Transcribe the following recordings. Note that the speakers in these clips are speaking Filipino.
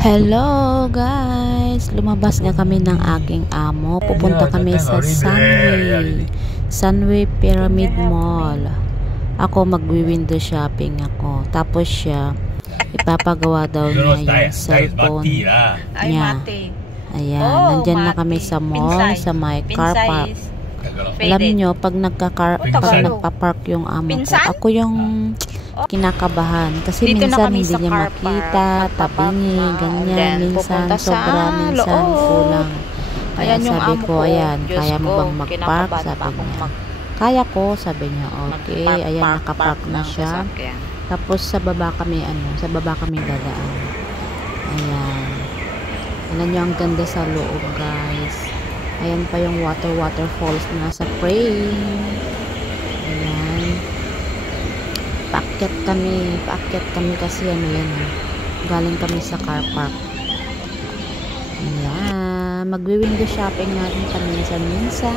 Hello guys! Lumabas nga kami ng aking amo. Pupunta kami sa Sunway Pyramid Mall. Ako magwi-window shopping ako. Tapos siya, ipapagawa daw niya yung cellphone niya. Ayan, nandyan na kami sa mall, sa my car park. Alam nyo, pag nagpa-park yung amo ko, ako yung kinakabahan kasi dito minsan hindi niya makita, tabingi, ganyan, minsan sobra, minsan kulang. Kaya sabi ko, ayan, kaya mo bang mag-park? Sabi niya, kaya ko, sabi niya, okay, ayan, nakapark na siya. Tapos sa baba kami dadaan. Ayan, alam niyo, ang ganda sa loob guys. Ayan pa yung waterfalls na nasa frame. Ayan, paakyat kami kasi ano yan, galing kami sa car park. Ayan, magwi-window shopping natin paminsan-minsan.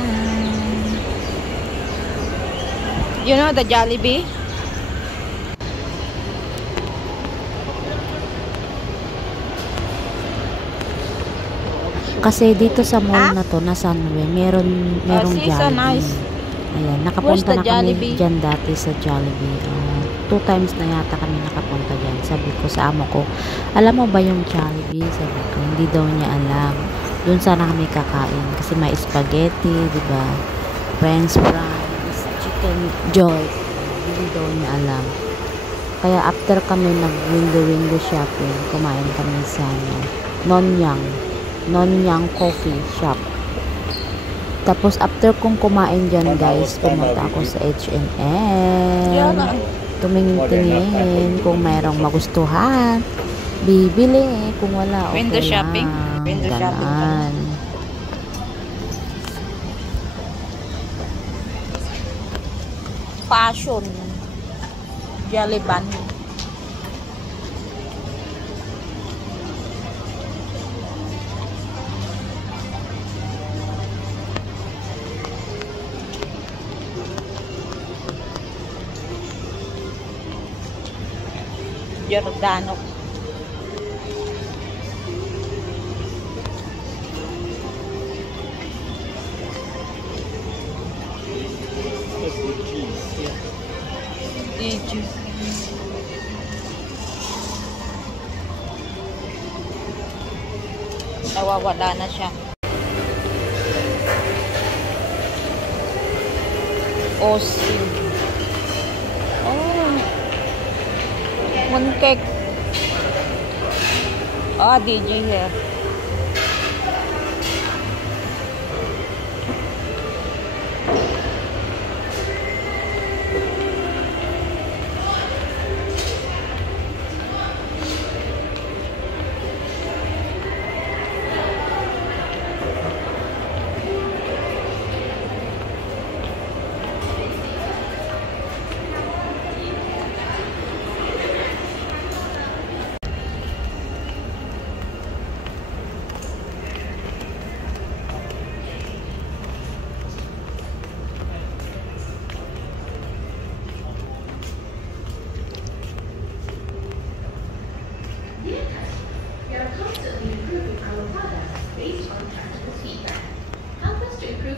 You know the Jollibee? Kasi dito sa mall na to, na Sunway, merong Jollibee. So nice. Ayan, nakapunta na kami dyan dati sa Jollibee. 2 times na yata kami nakapunta dyan. Sabi ko sa amo ko, alam mo ba yung Jollibee? Sabi ko, hindi daw niya alam. Doon sana kami kakain. Kasi may spaghetti, diba? French fries, chicken joy. Hindi daw niya alam. Kaya after kami nag-window shopping, kumain kami sa Nonyang Coffee Shop. Tapos after kong kumain dyan guys, pumunta ako sa H&M. Tumingin-tingin kung mayroong magustuhan, bibili. Kung wala, okay window shopping. lang. Window shopping. Fashion. Jaliban. Giordano. Nawawala na siya. Osim. Mooncake. DG here.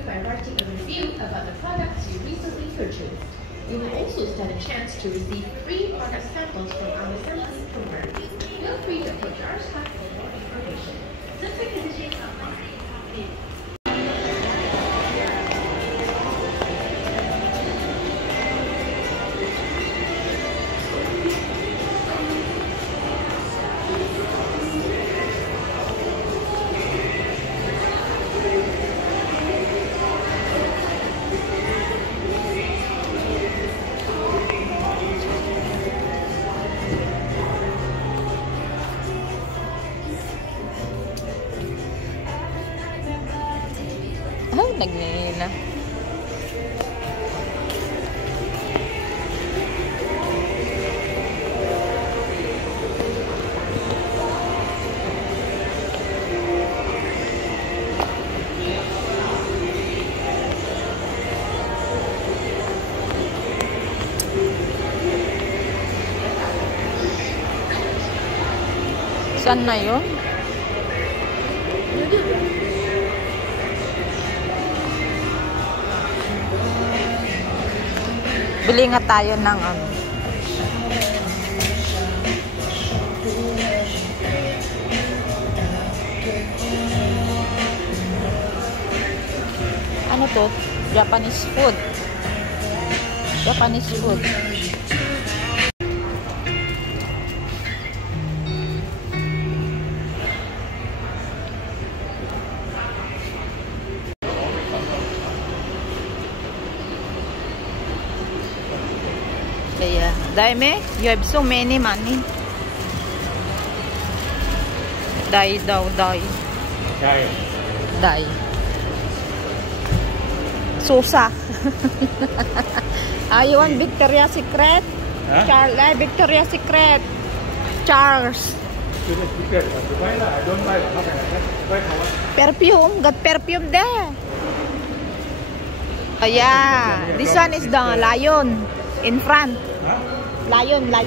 By writing a review about the products you recently purchased. You will also stand a chance to receive free product samples from our sampling program. Feel free to approach our staff for more information. Simply visit online. Nagnila. Saan na yun? Bili nga tayo ng ano. Ano to? Japanese food. Japanese food. Kaya, daime, you have so many money. Dai daw, dai. Dai. Susa. You want Victoria's Secret? Huh? Charles, Victoria's Secret. Charles. I don't buy. How can I buy? Perfume. Got perfume there. Oh yeah. This one is the lion in front. Huh? Lion. I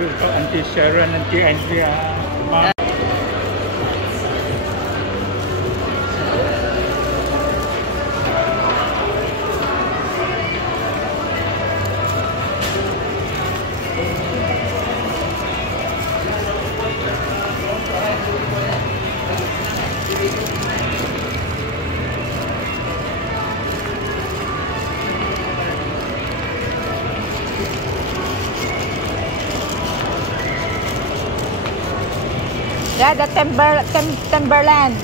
will go Auntie Sharon, Auntie Andrea. Yeah, the Timberland.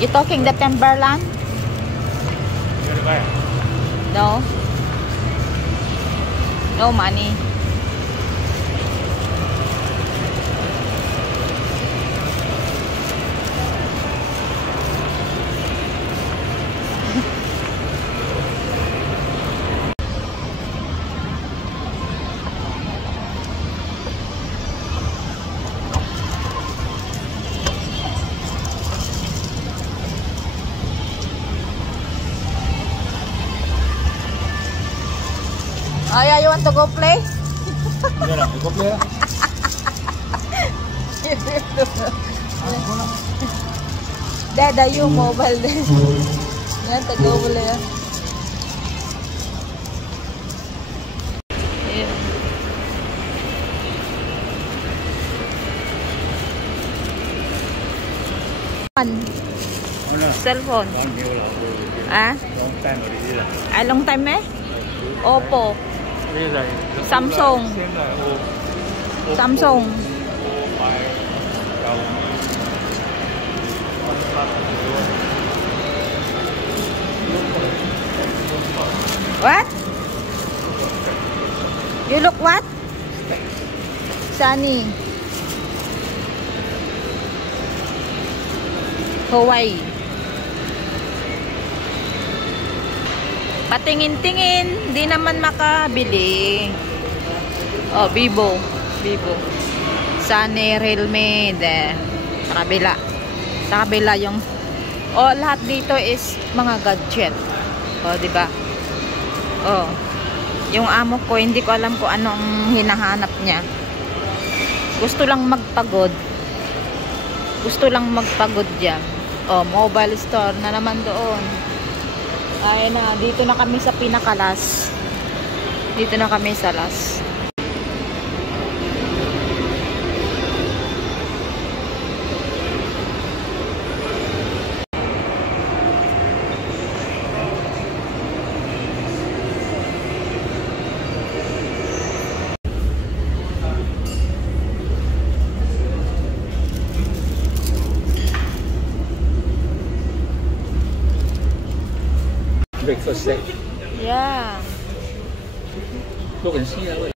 You talking the Timberland? No. No money. Oh yeah, you want to go play? Yeah, go play. Dada, yung mobile din. Yan, to-go play. Cellphone. Ah? Long time already. Ay, long time eh? Oppo. Samsung. Samsung. What? You look what? Sunny. Hawaii. Patingin-tingin, di naman makabili. Oh, Vivo. Sunny, Realme, sa kabila. Sa kabila yung lahat dito is mga gadget. Oh, di ba? Oh. Yung amo ko, hindi ko alam kung anong hinahanap niya. Gusto lang magpagod diyan. Oh, mobile store na naman doon. Ay na, dito na kami sa pinakalas. Dito na kami sa las. Breakfast set. Yeah. Look and see. Oh,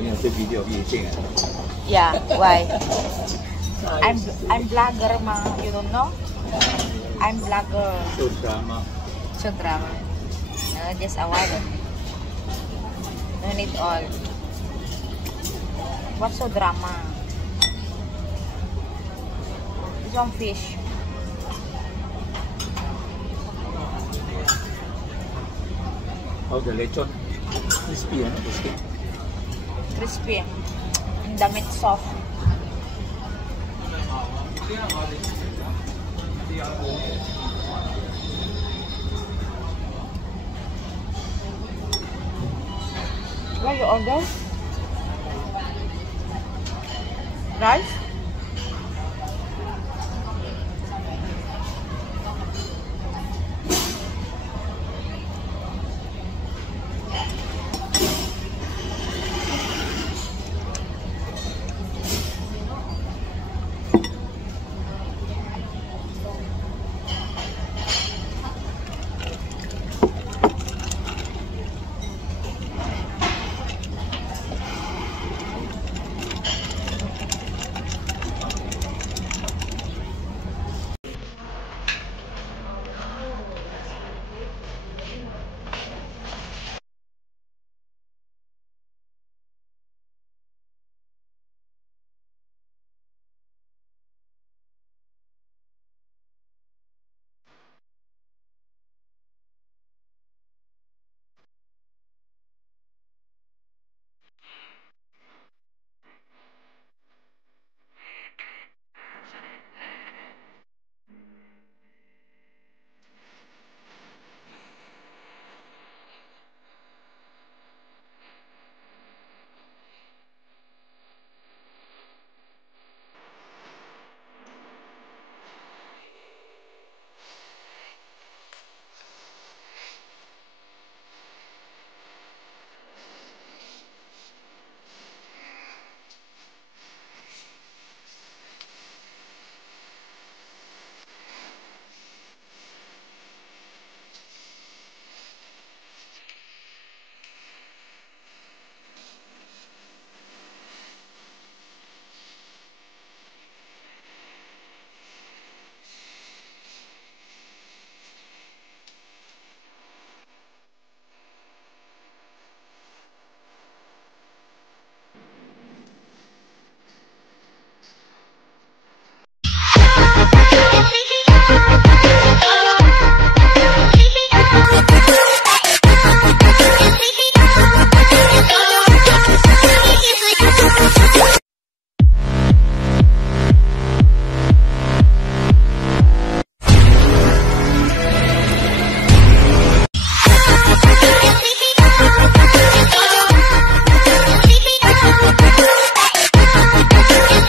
you know the video of eating. Yeah, why? I'm vlogger, you don't know? I'm vlogger. So drama. So drama. No, just a while. No need all. What's so drama? This one fish. Oh, the lechon. Crispy, crispy. Crispy. And the meat soft. What you order? Rice?